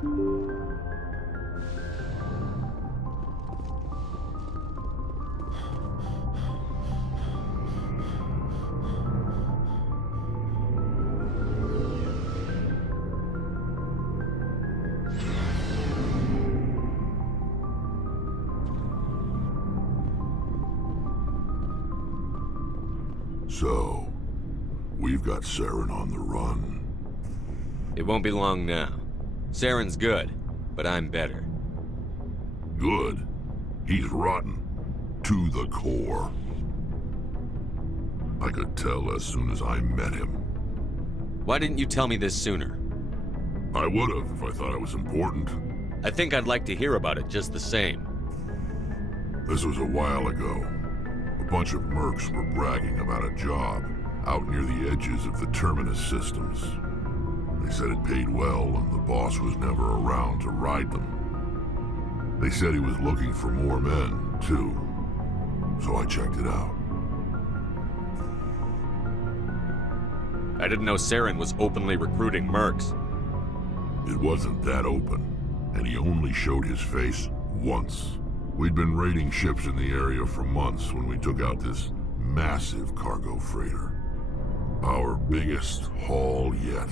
So, we've got Saren on the run. It won't be long now. Saren's good, but I'm better. Good. He's rotten. To the core. I could tell as soon as I met him. Why didn't you tell me this sooner? I would've if I thought it was important. I think I'd like to hear about it just the same. This was a while ago. A bunch of mercs were bragging about a job out near the edges of the Terminus systems. They said it paid well and the boss was never around to ride them. They said he was looking for more men, too. So I checked it out. I didn't know Saren was openly recruiting mercs. It wasn't that open, and he only showed his face once. We'd been raiding ships in the area for months when we took out this massive cargo freighter. Our biggest haul yet.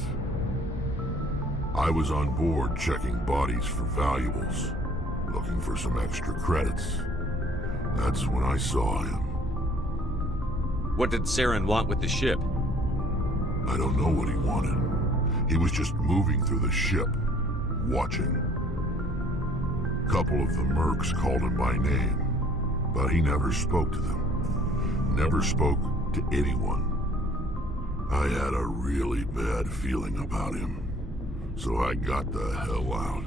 I was on board checking bodies for valuables, looking for some extra credits. That's when I saw him. What did Saren want with the ship? I don't know what he wanted. He was just moving through the ship, watching. Couple of the mercs called him by name, but he never spoke to them. Never spoke to anyone. I had a really bad feeling about him, so I got the hell out.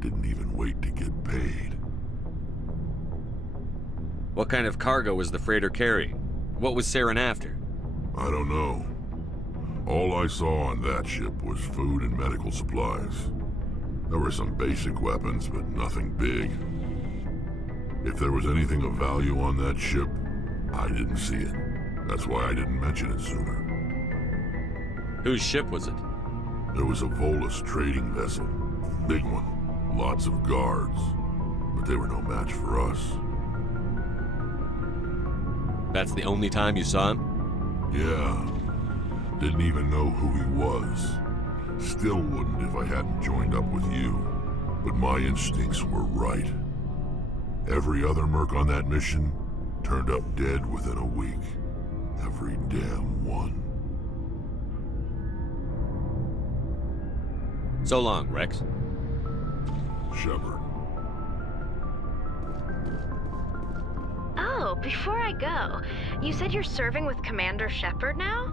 Didn't even wait to get paid. What kind of cargo was the freighter carrying? What was Saren after? I don't know. All I saw on that ship was food and medical supplies. There were some basic weapons, but nothing big. If there was anything of value on that ship, I didn't see it. That's why I didn't mention it sooner. Whose ship was it? There was a Volus trading vessel. Big one. Lots of guards. But they were no match for us. That's the only time you saw him? Yeah. Didn't even know who he was. Still wouldn't if I hadn't joined up with you. But my instincts were right. Every other merc on that mission turned up dead within a week. Every damn one. So long, Rex. Shepard. Oh, before I go, you said you're serving with Commander Shepard now?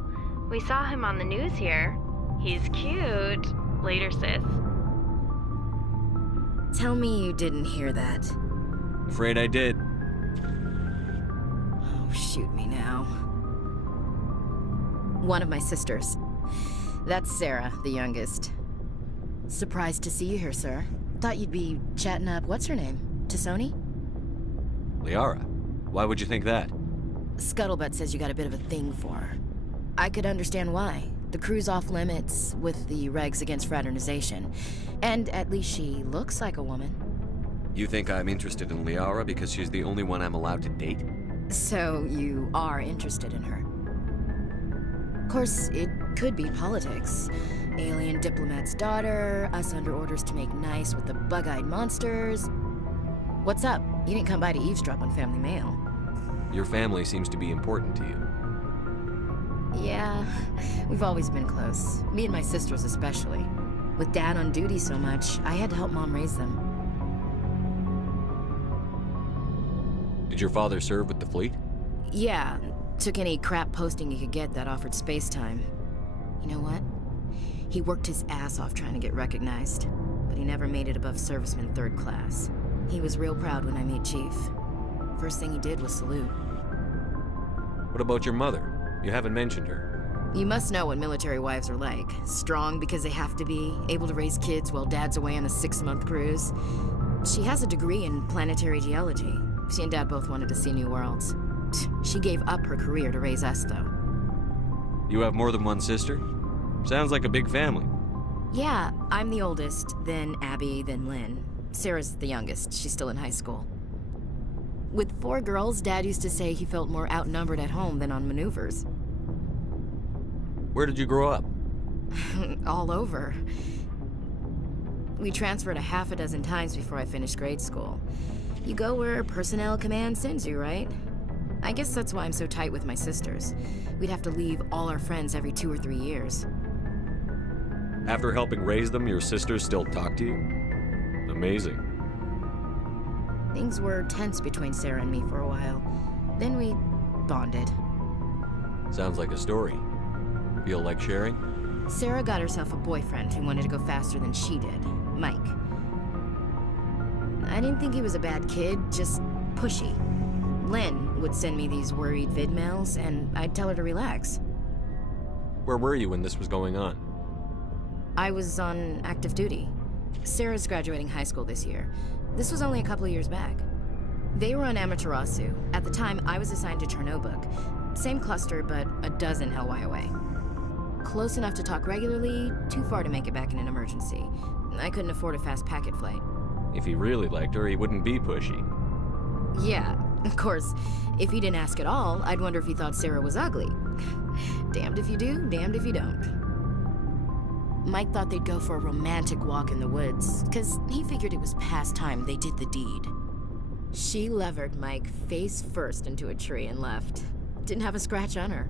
We saw him on the news here. He's cute. Later, sis. Tell me you didn't hear that. Afraid I did. Oh, shoot me now. One of my sisters. That's Sarah, the youngest. Surprised to see you here, sir. Thought you'd be chatting up, what's her name? T'Soni? Liara. Why would you think that? Scuttlebutt says you got a bit of a thing for her. I could understand why. The crew's off limits with the regs against fraternization. And at least she looks like a woman. You think I'm interested in Liara because she's the only one I'm allowed to date? So you are interested in her. Of course, it could be politics. Alien diplomat's daughter, us under orders to make nice with the bug-eyed monsters. What's up? You didn't come by to eavesdrop on Family Mail. Your family seems to be important to you. Yeah, we've always been close. Me and my sisters especially. With Dad on duty so much, I had to help Mom raise them. Did your father serve with the fleet? Yeah, took any crap posting he could get that offered space time. You know what? He worked his ass off trying to get recognized, but he never made it above serviceman 3rd class. He was real proud when I met Chief. First thing he did was salute. What about your mother? You haven't mentioned her. You must know what military wives are like. Strong because they have to be, able to raise kids while Dad's away on a 6-month cruise. She has a degree in planetary geology. She and Dad both wanted to see new worlds. She gave up her career to raise us, though. You have more than one sister? Sounds like a big family. Yeah, I'm the oldest, then Abby, then Lynn. Sarah's the youngest. She's still in high school. With 4 girls, Dad used to say he felt more outnumbered at home than on maneuvers. Where did you grow up? All over. We transferred a half a dozen times before I finished grade school. You go where personnel command sends you, right? I guess that's why I'm so tight with my sisters. We'd have to leave all our friends every 2 or 3 years. After helping raise them, your sisters still talk to you? Amazing. Things were tense between Sarah and me for a while. Then we bonded. Sounds like a story. Feel like sharing? Sarah got herself a boyfriend who wanted to go faster than she did, Mike. I didn't think he was a bad kid, just pushy. Lynn would send me these worried vidmails, and I'd tell her to relax. Where were you when this was going on? I was on active duty. Sarah's graduating high school this year. This was only a couple of years back. They were on Amaterasu. At the time, I was assigned to Chernobog. Same cluster, but a dozen LY away. Close enough to talk regularly, too far to make it back in an emergency. I couldn't afford a fast packet flight. If he really liked her, he wouldn't be pushy. Yeah, of course. If he didn't ask at all, I'd wonder if he thought Sarah was ugly. Damned if you do, damned if you don't. Mike thought they'd go for a romantic walk in the woods, because he figured it was past time they did the deed. She levered Mike face first into a tree and left. Didn't have a scratch on her.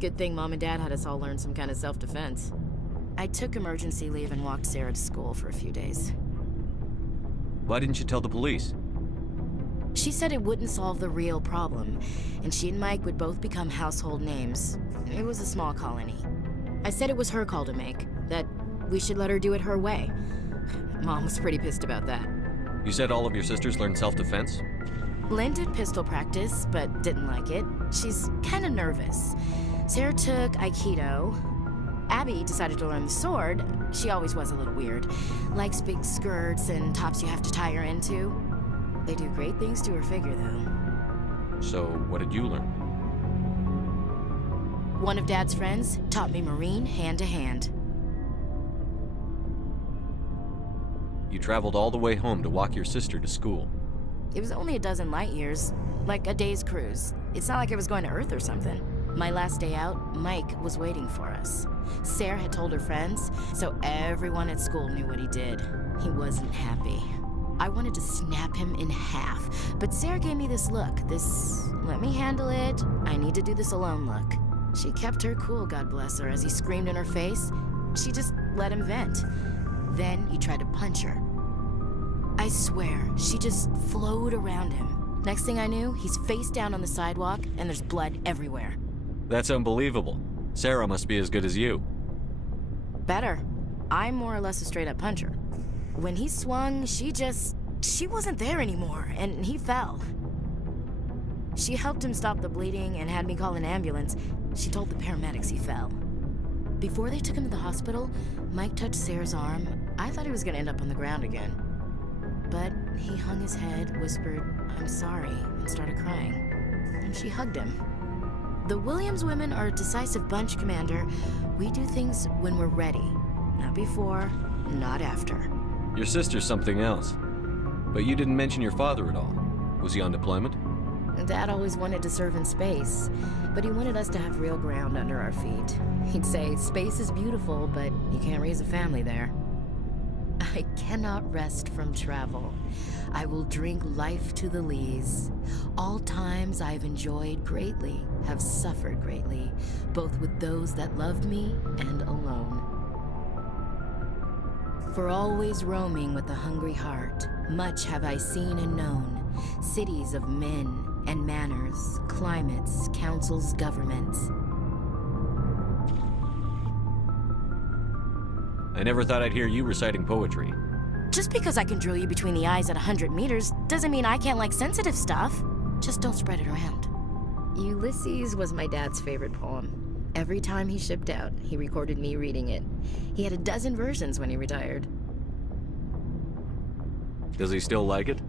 Good thing Mom and Dad had us all learn some kind of self-defense. I took emergency leave and walked Sarah to school for a few days. Why didn't you tell the police? She said it wouldn't solve the real problem, and she and Mike would both become household names. It was a small colony. I said it was her call to make, that we should let her do it her way. Mom was pretty pissed about that. You said all of your sisters learned self-defense? Lynn did pistol practice, but didn't like it. She's kind of nervous. Sarah took Aikido. Abby decided to learn the sword. She always was a little weird. Likes big skirts and tops you have to tie her into. They do great things to her figure, though. So, what did you learn? One of Dad's friends taught me Marine hand to hand. You traveled all the way home to walk your sister to school. It was only a dozen light years, like a day's cruise. It's not like I was going to Earth or something. My last day out, Mike was waiting for us. Sarah had told her friends, so everyone at school knew what he did. He wasn't happy. I wanted to snap him in half, but Sarah gave me this look, this let me handle it, I need to do this alone look. She kept her cool, God bless her, as he screamed in her face. She just let him vent. Then he tried to punch her. I swear, she just flowed around him. Next thing I knew, he's face down on the sidewalk, and there's blood everywhere. That's unbelievable. Sarah must be as good as you. Better. I'm more or less a straight-up puncher. When he swung, she wasn't there anymore, and he fell. She helped him stop the bleeding and had me call an ambulance. She told the paramedics he fell. Before they took him to the hospital, Mike touched Sarah's arm. I thought he was gonna end up on the ground again. But he hung his head, whispered, "I'm sorry," and started crying. And she hugged him. The Williams women are a decisive bunch, Commander. We do things when we're ready. Not before, not after. Your sister's something else. But you didn't mention your father at all. Was he on deployment? Dad always wanted to serve in space, but he wanted us to have real ground under our feet. He'd say, space is beautiful, but you can't raise a family there. I cannot rest from travel. I will drink life to the lees. All times I've enjoyed greatly, have suffered greatly, both with those that loved me and alone. For always roaming with a hungry heart, much have I seen and known, cities of men and manners, climates, councils, governments. I never thought I'd hear you reciting poetry. Just because I can drill you between the eyes at 100 meters doesn't mean I can't like sensitive stuff. Just don't spread it around. Ulysses was my dad's favorite poem. Every time he shipped out, he recorded me reading it. He had a dozen versions when he retired. Does he still like it?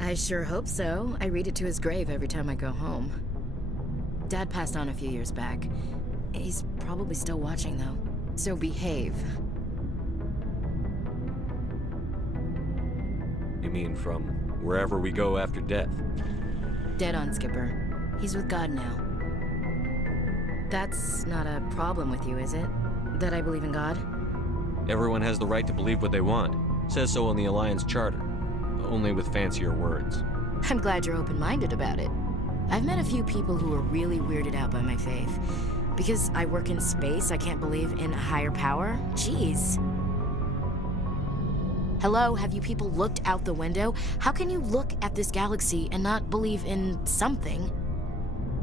I sure hope so. I read it to his grave every time I go home. Dad passed on a few years back. He's probably still watching, though. So behave. You mean from wherever we go after death? Dead on, Skipper. He's with God now. That's not a problem with you, is it? That I believe in God? Everyone has the right to believe what they want. Says so in the Alliance Charter. Only with fancier words. I'm glad you're open-minded about it. I've met a few people who are really weirded out by my faith. Because I work in space, I can't believe in a higher power? Jeez. Hello, have you people looked out the window? How can you look at this galaxy and not believe in something?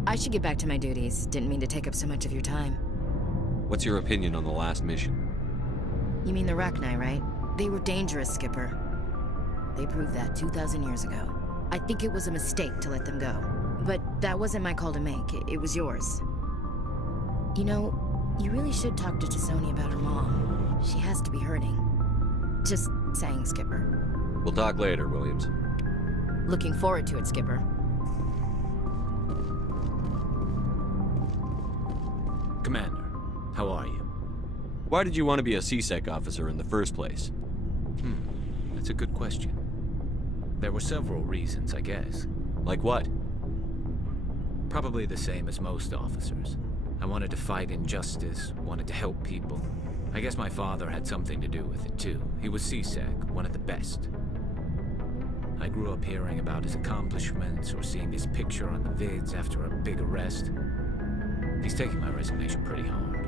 I should get back to my duties. Didn't mean to take up so much of your time. What's your opinion on the last mission? You mean the Rachni, right? They were dangerous, Skipper. They proved that 2,000 years ago. I think it was a mistake to let them go. But that wasn't my call to make. It was yours. You know, you really should talk to T'Soni about her mom. She has to be hurting. Just saying, Skipper. We'll talk later, Williams. Looking forward to it, Skipper. Commander, how are you? Why did you want to be a C-Sec officer in the first place? That's a good question. There were several reasons, I guess. Like what? Probably the same as most officers. I wanted to fight injustice, wanted to help people. I guess my father had something to do with it too. He was C-Sec, one of the best. I grew up hearing about his accomplishments or seeing his picture on the vids after a big arrest. He's taking my resignation pretty hard.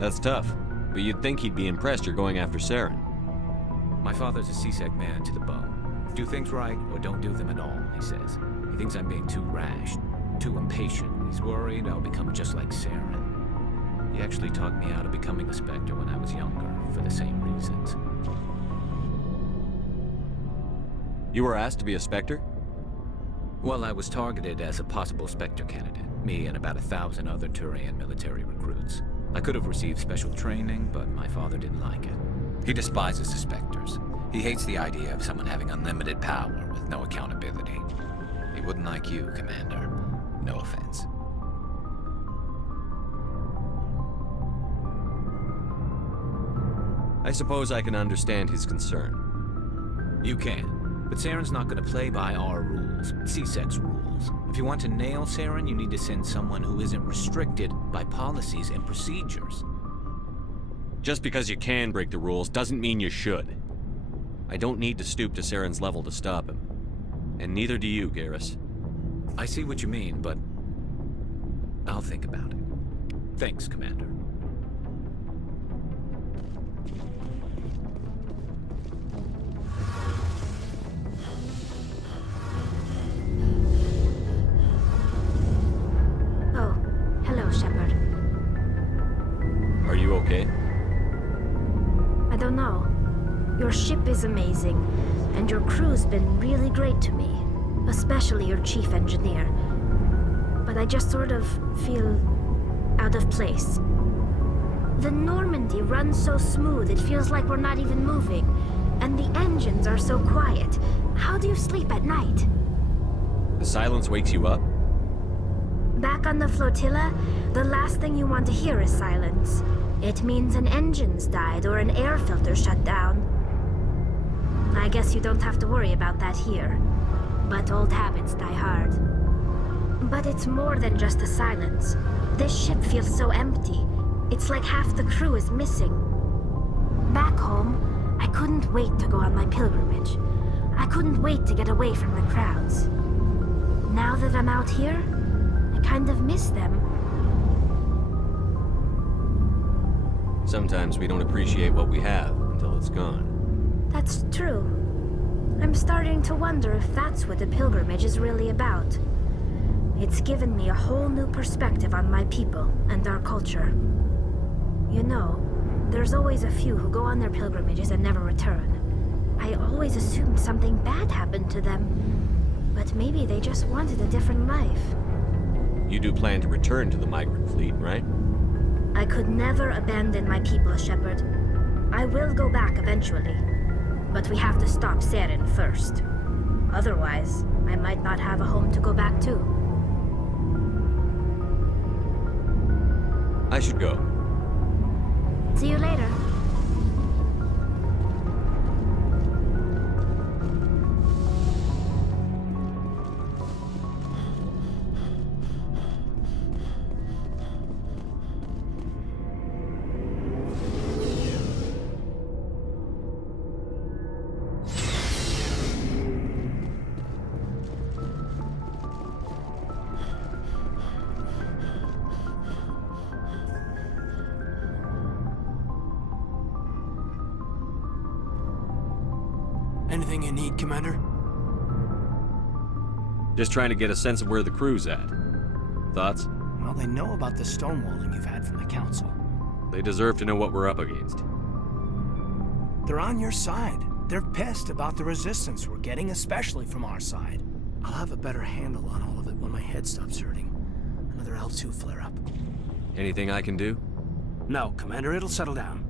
That's tough, but you'd think he'd be impressed you're going after Saren. My father's a C-Sec man to the bone. Do things right or don't do them at all, he says. He thinks I'm being too rash, too impatient. He's worried I'll become just like Saren. He actually talked me out of becoming a Spectre when I was younger, for the same reasons. You were asked to be a Spectre? Well, I was targeted as a possible Spectre candidate. Me and about 1,000 other Turian military recruits. I could have received special training, but my father didn't like it. He despises the Spectres. He hates the idea of someone having unlimited power with no accountability. He wouldn't like you, Commander. No offense. I suppose I can understand his concern. You can, but Saren's not going to play by our rules, C-Sec's rules. If you want to nail Saren, you need to send someone who isn't restricted by policies and procedures. Just because you can break the rules doesn't mean you should. I don't need to stoop to Saren's level to stop him. And neither do you, Garrus. I see what you mean, but I'll think about it. Thanks, Commander. Oh, hello, Shepard. Are you okay? I don't know. Your ship is amazing, and your crew's been really great to me, especially your chief engineer. But I just sort of feel out of place. The Normandy runs so smooth it feels like we're not even moving, and the engines are so quiet. How do you sleep at night? The silence wakes you up? Back on the flotilla, the last thing you want to hear is silence. It means an engine's died or an air filter shut down. I guess you don't have to worry about that here. But old habits die hard. But it's more than just the silence. This ship feels so empty. It's like half the crew is missing. Back home, I couldn't wait to go on my pilgrimage. I couldn't wait to get away from the crowds. Now that I'm out here, I kind of miss them. Sometimes we don't appreciate what we have until it's gone. That's true. I'm starting to wonder if that's what the pilgrimage is really about. It's given me a whole new perspective on my people and our culture. You know, there's always a few who go on their pilgrimages and never return. I always assumed something bad happened to them, but maybe they just wanted a different life. You do plan to return to the migrant fleet, right? I could never abandon my people, Shepard. I will go back eventually, but we have to stop Saren first. Otherwise, I might not have a home to go back to. I should go. See you later. Anything you need, Commander? Just trying to get a sense of where the crew's at. Thoughts? Well, they know about the stonewalling you've had from the Council. They deserve to know what we're up against. They're on your side. They're pissed about the resistance we're getting, especially from our side. I'll have a better handle on all of it when my head stops hurting. Another L2 flare-up. Anything I can do? No, Commander, it'll settle down.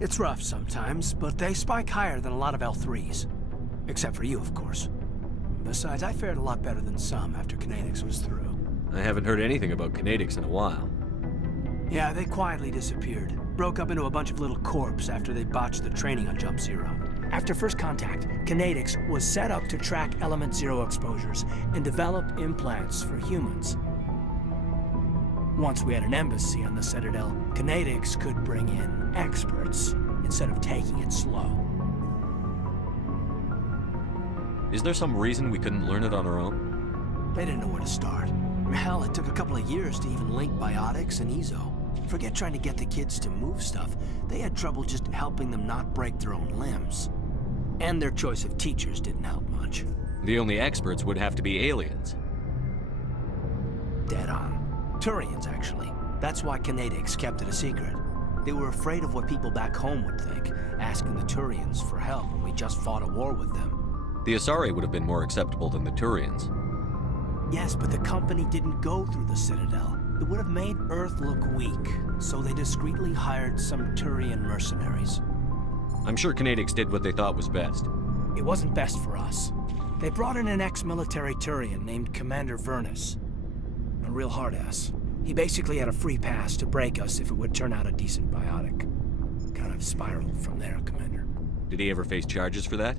It's rough sometimes, but they spike higher than a lot of L3s. Except for you, of course. Besides, I fared a lot better than some after Kinetics was through. I haven't heard anything about Kinetics in a while. Yeah, they quietly disappeared. Broke up into a bunch of little corps after they botched the training on Jump Zero. After first contact, Kinetics was set up to track Element Zero exposures and develop implants for humans. Once we had an embassy on the Citadel, Kinetics could bring in experts instead of taking it slow. Is there some reason we couldn't learn it on our own? They didn't know where to start. Hell, it took a couple of years to even link biotics and EZO. Forget trying to get the kids to move stuff. They had trouble just helping them not break their own limbs. And their choice of teachers didn't help much. The only experts would have to be aliens. Dead on. Turians, actually. That's why Kinetics kept it a secret. They were afraid of what people back home would think, asking the Turians for help when we just fought a war with them. The Asari would have been more acceptable than the Turians. Yes, but the company didn't go through the Citadel. It would have made Earth look weak, so they discreetly hired some Turian mercenaries. I'm sure Kinetics did what they thought was best. It wasn't best for us. They brought in an ex-military Turian named Commander Vernus. A real hard-ass. He basically had a free pass to break us if it would turn out a decent biotic. Kind of spiraled from there, Commander. Did he ever face charges for that?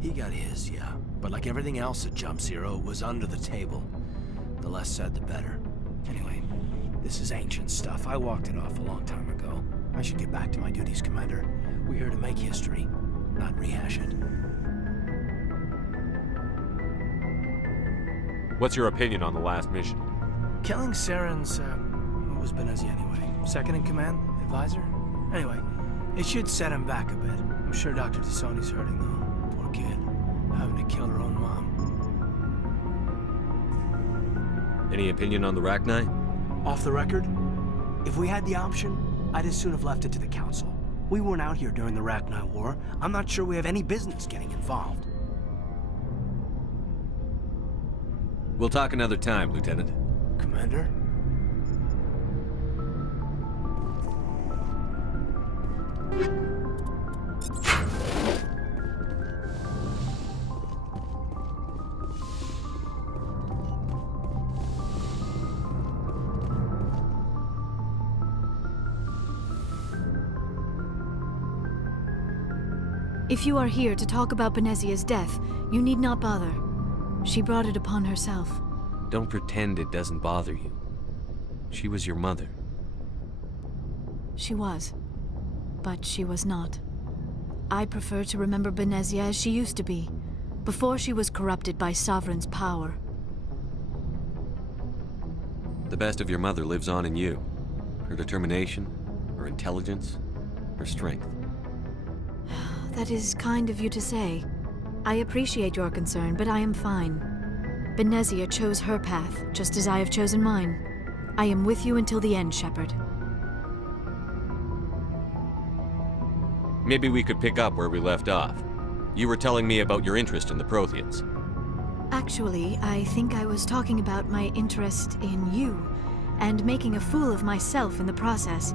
He got his, yeah. But like everything else at Jump Zero, it was under the table. The less said, the better. Anyway, this is ancient stuff. I walked it off a long time ago. I should get back to my duties, Commander. We're here to make history, not rehash it. What's your opinion on the last mission? Killing Saren's, what was Benezia anyway? Second in command? Advisor? Anyway, it should set him back a bit. I'm sure Dr. T'Soni's hurting, though. Poor kid. Having to kill her own mom. Any opinion on the Rachni? Off the record? If we had the option, I'd as soon have left it to the Council. We weren't out here during the Rachni War. I'm not sure we have any business getting involved. We'll talk another time, Lieutenant. Commander? If you are here to talk about Benezia's death, you need not bother. She brought it upon herself. Don't pretend it doesn't bother you. She was your mother. She was. But she was not. I prefer to remember Benezia as she used to be, before she was corrupted by Sovereign's power. The best of your mother lives on in you. Her determination, her intelligence, her strength. That is kind of you to say. I appreciate your concern, but I am fine. Benezia chose her path, just as I have chosen mine. I am with you until the end, Shepard. Maybe we could pick up where we left off. You were telling me about your interest in the Protheans. Actually, I think I was talking about my interest in you, and making a fool of myself in the process.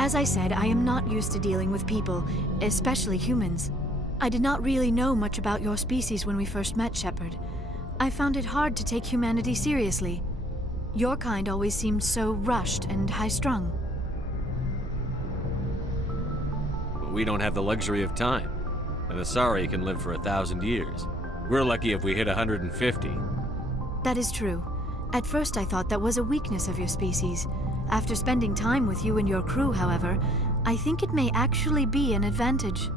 As I said, I am not used to dealing with people, especially humans. I did not really know much about your species when we first met, Shepard. I found it hard to take humanity seriously. Your kind always seemed so rushed and high-strung. But we don't have the luxury of time. An Asari can live for 1,000 years. We're lucky if we hit 150. That is true. At first I thought that was a weakness of your species. After spending time with you and your crew, however, I think it may actually be an advantage.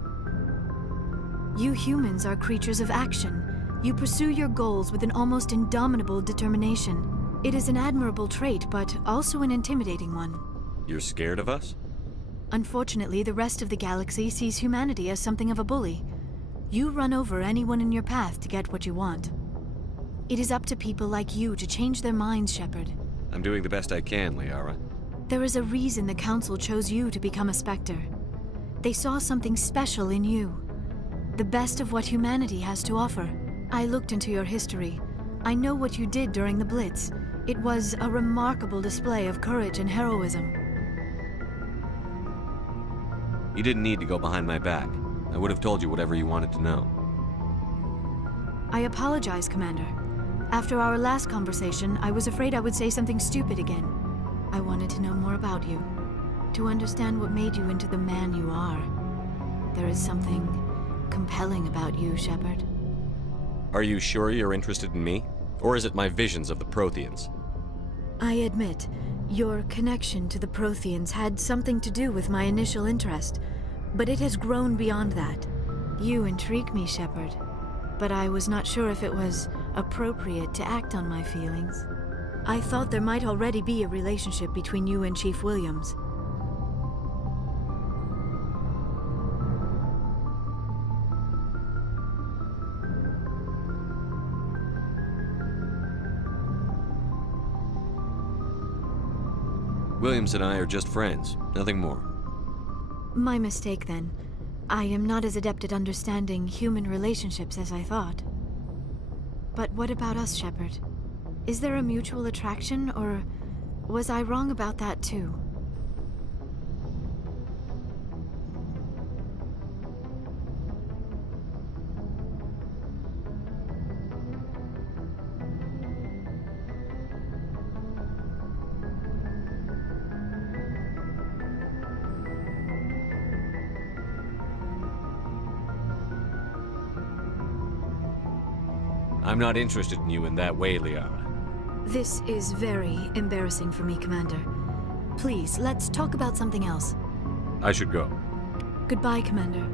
You humans are creatures of action. You pursue your goals with an almost indomitable determination. It is an admirable trait, but also an intimidating one. You're scared of us? Unfortunately, the rest of the galaxy sees humanity as something of a bully. You run over anyone in your path to get what you want. It is up to people like you to change their minds, Shepard. I'm doing the best I can, Liara. There is a reason the Council chose you to become a Spectre. They saw something special in you. The best of what humanity has to offer. I looked into your history. I know what you did during the Blitz. It was a remarkable display of courage and heroism. You didn't need to go behind my back. I would have told you whatever you wanted to know. I apologize, Commander. After our last conversation, I was afraid I would say something stupid again. I wanted to know more about you, to understand what made you into the man you are. There is something compelling about you, Shepard. Are you sure you're interested in me? Or is it my visions of the Protheans? I admit, your connection to the Protheans had something to do with my initial interest, but it has grown beyond that. You intrigue me, Shepard, but I was not sure if it was appropriate to act on my feelings. I thought there might already be a relationship between you and Chief Williams. Williams and I are just friends, nothing more. My mistake, then. I am not as adept at understanding human relationships as I thought. But what about us, Shepard? Is there a mutual attraction, or was I wrong about that too? I'm not interested in you in that way, Liara. This is very embarrassing for me, Commander. Please, let's talk about something else. I should go. Goodbye, Commander.